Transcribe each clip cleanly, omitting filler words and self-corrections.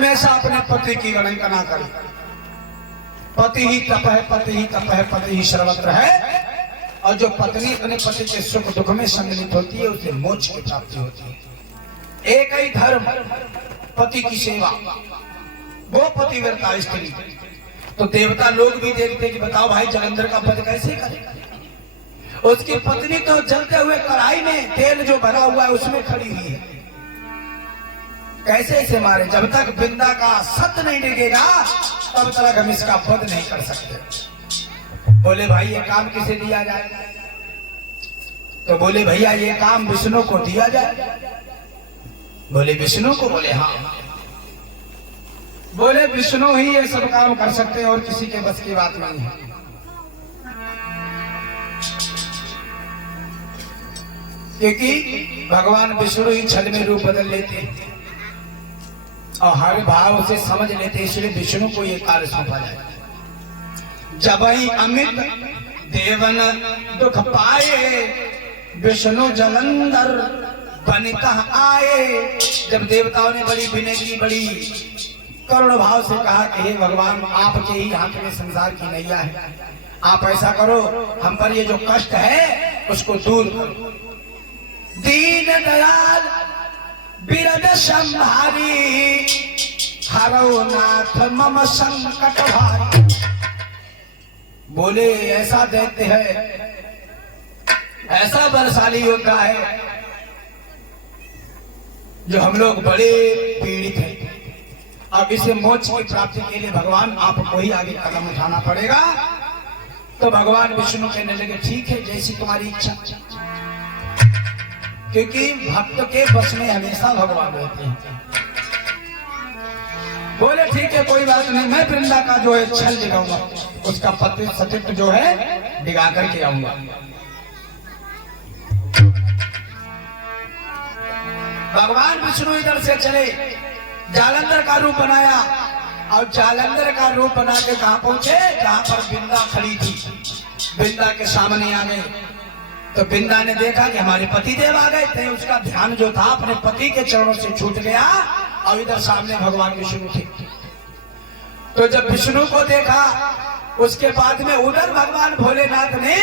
हमेशा अपने पति की वंदना करे। पति ही तप है, पति ही तप है, पति ही सर्वत्र है। और जो पत्नी अपने पति के सुख दुख में सम्मिलित होती है उसे मोक्ष की प्राप्ति होती है। एक ही धर्म, पति की सेवा, वो पतिव्रता स्त्री। तो देवता लोग भी देखते कि बताओ भाई जलंधर का वध कैसे करेगा। उसकी पत्नी तो जलते हुए कढ़ाई में तेल जो भरा हुआ है उसमें खड़ी हुई है, कैसे इसे मारे। जब तक बिंदा का सत्य नहीं डिगेगा तब तक हम इसका वध नहीं कर सकते। बोले भाई ये काम किसे दिया जाए? तो बोले भैया ये काम विष्णु को दिया जाए। बोले विष्णु को? बोले हाँ। बोले विष्णु ही ये सब काम कर सकते हैं और किसी के बस की बात नहीं है। क्योंकि भगवान विष्णु ही छल में रूप बदल लेते हैं और हर भाव से समझ लेते, इसलिए विष्णु को ये कार्य सौंपा जाए। जब ही अमित देवन दुख पाए, विष्णु जलंधर बनिता आए। जब देवताओं ने बड़ी विनय की, बड़ी करुण भाव से कहा कि हे भगवान आपके ही हाथ में संसार की नैया है, आप ऐसा करो हम पर ये जो कष्ट है उसको दूर करो। दीन दयाल बिरद संहारी, हरो नाथ मम संकट भारी। बोले ऐसा दैत्य है, ऐसा बलशाली योद्धा है जो हम लोग बड़े पीड़ित हैं। अब इसे मोक्ष की प्राप्ति के लिए भगवान आपको ही आगे कदम उठाना पड़ेगा। तो भगवान विष्णु कहने लगे ठीक है जैसी तुम्हारी इच्छा, क्योंकि भक्त के बस में हमेशा भगवान रहते हैं। बोले ठीक है कोई बात नहीं, मैं वृंदा का जो है छल दिखाऊंगा, उसका पति सतित्व जो है दिखा करके आऊंगा। भगवान विष्णु इधर से चले, जालंधर का रूप बनाया और जालंधर का रूप बना के कहां पहुंचे? जहां पर बिंदा खड़ी थी। बिंदा के सामने आ गए तो बिंदा ने देखा कि हमारे पति देव आ गए थे। उसका ध्यान जो था अपने पति के चरणों से छूट गया और इधर सामने भगवान विष्णु थे। तो जब विष्णु को देखा उसके बाद में उधर भगवान भोलेनाथ ने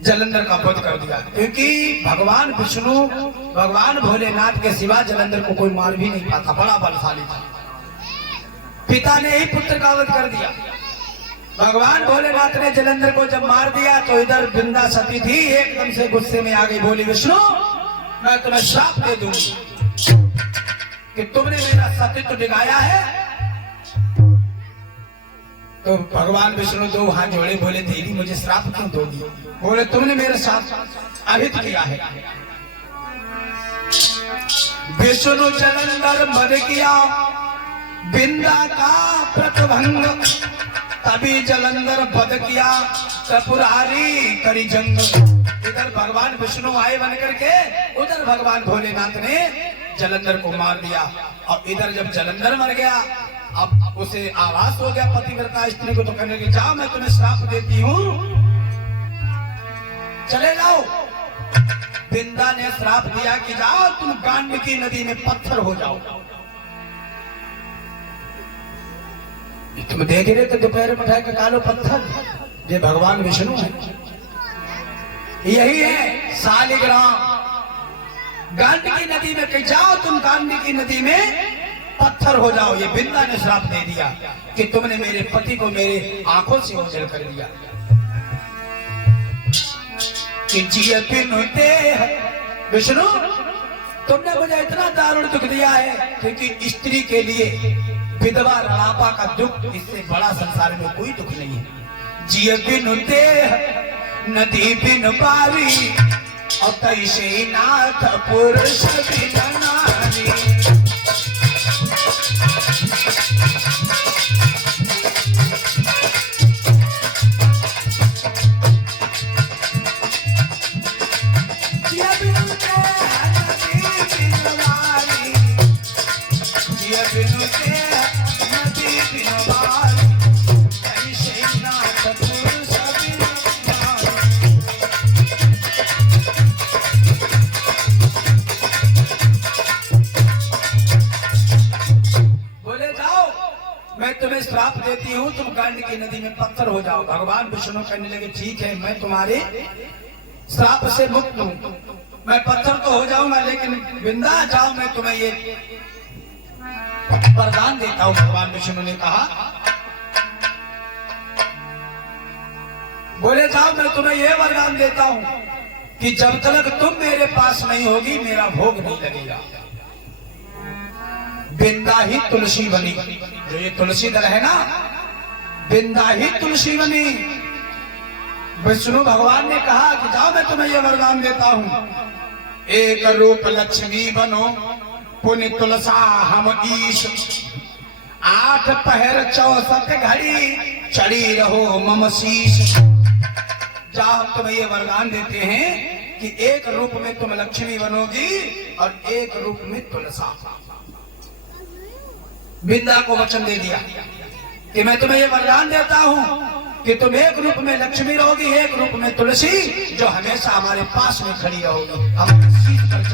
जलंधर का वध कर दिया, क्योंकि भगवान विष्णु भगवान भोलेनाथ के सिवा जलंधर को कोई मार भी नहीं पाता, बड़ा बलशाली था। पिता ने ही पुत्र का वध कर दिया। भगवान भोलेनाथ ने जलंधर को जब मार दिया तो इधर बिंदा सती थी, एकदम से गुस्से में आ गई, बोली विष्णु मैं तुम्हें श्राप दे दूंगी कि तुमने मेरा सतीत्व दिखाया है। तो भगवान विष्णु दो हाथ जोड़े, बोले देवी मुझे श्राप क्यों दोगी? बोले तुमने मेरे साथ अहित किया है। विष्णु जलंधर मर किया बिंदा का प्रतिभंग, तभी जलंधर वध किया त्रिपुरारी करी जंग। इधर भगवान विष्णु आए बन करके, उधर भगवान भोलेनाथ ने जलंधर को मार दिया। और इधर जब जलंधर मर गया, अब उसे आभास हो गया पतिव्रता स्त्री को, तो कहने लगी जाओ मैं तुम्हें श्राप देती हूँ, चले जाओ। बिंदा ने श्राप दिया कि जाओ तुम गांडकी नदी में पत्थर हो जाओ। तुम देख रहे थे दोपहर में उठाए कालो पत्थर, ये भगवान विष्णु है। यही है शालिग्राम। गांडकी नदी में कहीं जाओ तुम, गांडकी नदी में पत्थर हो जाओ। ये बिंदा ने श्राप दे दिया कि तुमने मेरे पति को मेरे आंखों से ओझल कर दिया। कि जिय बिनुते विष्णु तुमने मुझे इतना दारुण दुख दिया है, क्योंकि स्त्री के लिए विधवा रणापा का दुख इससे बड़ा संसार में कोई दुख नहीं है। जिय बिनुते नदी बिन पारी, और तैसे नाथ पुरुष बिन नारी। तुम्हें श्राप देती हूँ, तुम कांड की नदी में पत्थर हो जाओ। भगवान विष्णु कहने लगे ठीक है, मैं तुम्हारे श्राप से मुक्त हूँ, मैं पत्थर तो हो जाऊंगा, लेकिन वृंदा जाओ, मैं तुम्हें ये वरदान देता हूँ। भगवान विष्णु ने कहा, बोले जाओ, मैं तुम्हें ये वरदान देता हूँ कि जब तक तुम मेरे पास नहीं होगी, मेरा भोग नहीं लगेगा। बिंदा ही तुलसी बनी, जो ये तुलसी दल है ना, बिंदा ही तुलसी बनी। विष्णु भगवान ने कहा कि जाओ, मैं तुम्हें ये वरदान देता हूँ, एक रूप लक्ष्मी बनो, पुण्य तुलसा हम ईश, 8 पहर 64 घड़ी, चढ़ी रहो मम शीश। जाओ, तुम्हें ये वरदान देते हैं कि एक रूप में तुम लक्ष्मी बनोगी और एक रूप में तुलसा। बिंदा को वचन दे दिया कि मैं तुम्हें ये वरदान देता हूं कि तुम एक रूप में लक्ष्मी रहोगी, एक रूप में तुलसी, जो हमेशा हमारे पास में खड़ी रहोगी, हम शीश पर